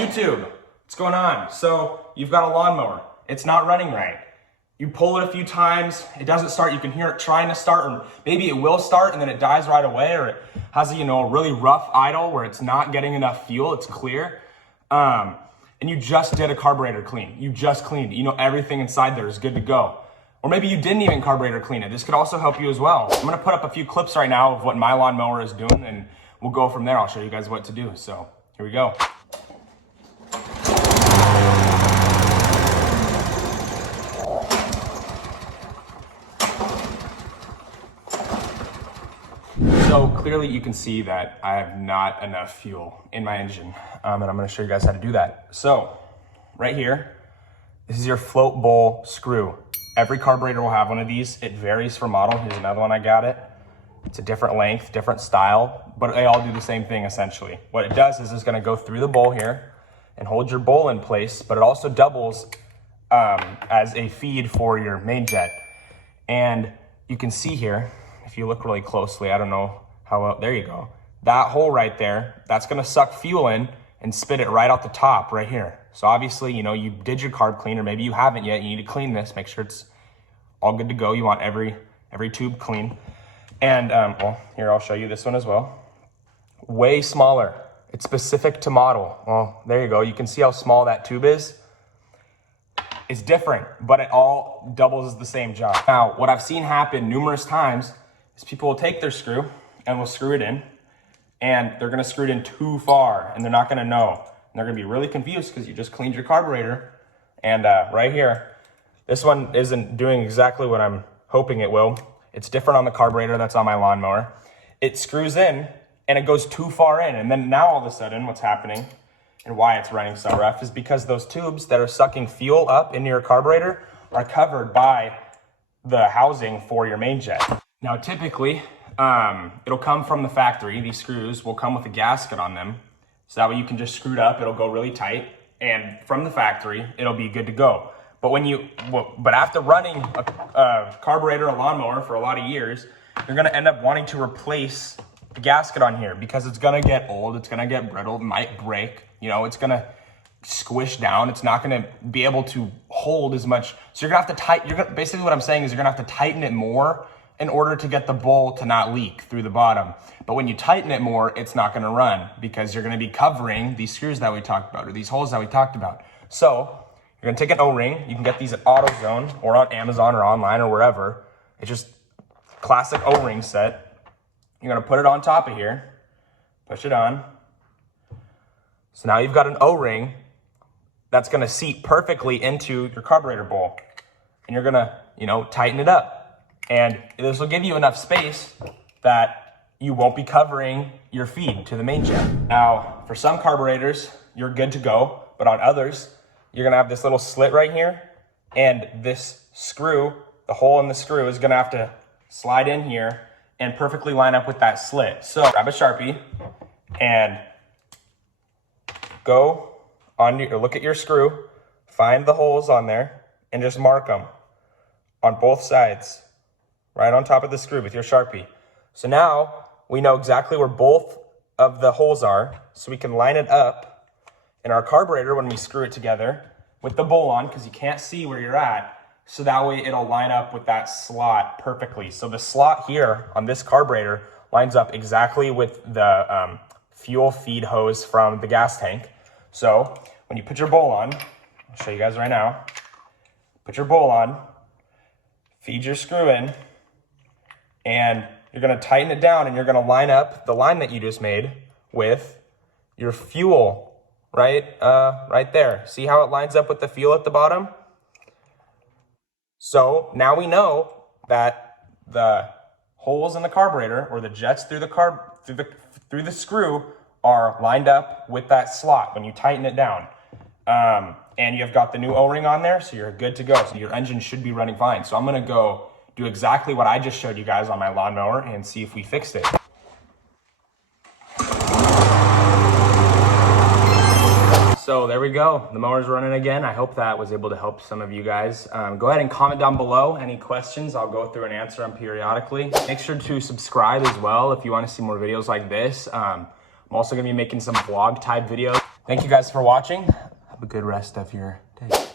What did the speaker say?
YouTube, what's going on? So you've got a lawnmower. It's not running right. You pull it a few times, it doesn't start. You can hear it trying to start, or maybe it will start and then it dies right away, or it has a really rough idle where it's not getting enough fuel, it's clear. And you just did a carburetor clean. You just cleaned it. Everything inside there is good to go. Or maybe you didn't even carburetor clean it. This could also help you as well. I'm gonna put up a few clips right now of what my lawnmower is doing, and we'll go from there. I'll show you guys what to do. So here we go. So clearly you can see that I have not enough fuel in my engine, and I'm gonna show you guys how to do that. So right here, this is your float bowl screw. Every carburetor will have one of these. It varies for model. Here's another one I got it. It's a different length, different style, but they all do the same thing essentially. What it does is it's gonna go through the bowl here and hold your bowl in place, but it also doubles as a feed for your main jet. And you can see here, if you look really closely, I don't know how well, there you go. That hole right there, that's gonna suck fuel in and spit it right out the top right here. So obviously, you did your carb clean, or maybe you haven't yet. You need to clean this, make sure it's all good to go. You want every tube clean. And well, here, I'll show you this one as well. Way smaller. It's specific to model. Well, there you go. You can see how small that tube is. It's different, but it all doubles the same job. Now, what I've seen happen numerous times is people will take their screw and will screw it in, and they're gonna screw it in too far, and they're not gonna know. And they're gonna be really confused because you just cleaned your carburetor. And right here, this one isn't doing exactly what I'm hoping it will. It's different on the carburetor that's on my lawnmower. It screws in and it goes too far in. And then now all of a sudden what's happening and why it's running so rough is because those tubes that are sucking fuel up into your carburetor are covered by the housing for your main jet. Now typically, it'll come from the factory. These screws will come with a gasket on them. So that way you can just screw it up, it'll go really tight, and from the factory, it'll be good to go. But but after running a carburetor, a lawnmower for a lot of years, you're gonna end up wanting to replace the gasket on here because it's gonna get old, it's gonna get brittle, it might break, it's gonna squish down, it's not gonna be able to hold as much. So you're gonna have to basically what I'm saying is you're gonna have to tighten it more in order to get the bowl to not leak through the bottom. But when you tighten it more, it's not gonna run because you're gonna be covering these screws that we talked about, or these holes that we talked about. So you're gonna take an O-ring. You can get these at AutoZone or on Amazon or online or wherever. It's just classic O-ring set. You're gonna put it on top of here, push it on. So now you've got an O-ring that's gonna seat perfectly into your carburetor bowl. And you're gonna, tighten it up. And this will give you enough space that you won't be covering your feed to the main jet. Now, for some carburetors, you're good to go, but on others, you're gonna have this little slit right here, and this screw, the hole in the screw is gonna have to slide in here and perfectly line up with that slit. So grab a Sharpie and go on look at your screw, find the holes on there, and just mark them on both sides, right on top of the screw with your Sharpie. So now we know exactly where both of the holes are, so we can line it up in our carburetor when we screw it together with the bowl on, because you can't see where you're at, so that way it'll line up with that slot perfectly. So the slot here on this carburetor lines up exactly with the fuel feed hose from the gas tank. So when you put your bowl on, I'll show you guys right now, put your bowl on, feed your screw in, and you're gonna tighten it down, and you're gonna line up the line that you just made with your fuel right there. See how it lines up with the fuel at the bottom? So now we know that the holes in the carburetor, or the jets through the screw, are lined up with that slot when you tighten it down. And you've got the new O-ring on there, so you're good to go. So your engine should be running fine. So I'm gonna go do exactly what I just showed you guys on my lawnmower and see if we fixed it. So there we go, the mower's running again. I hope that was able to help some of you guys. Go ahead and comment down below any questions. I'll go through and answer them periodically. Make sure to subscribe as well if you want to see more videos like this. I'm also gonna be making some vlog type videos. Thank you guys for watching. Have a good rest of your day.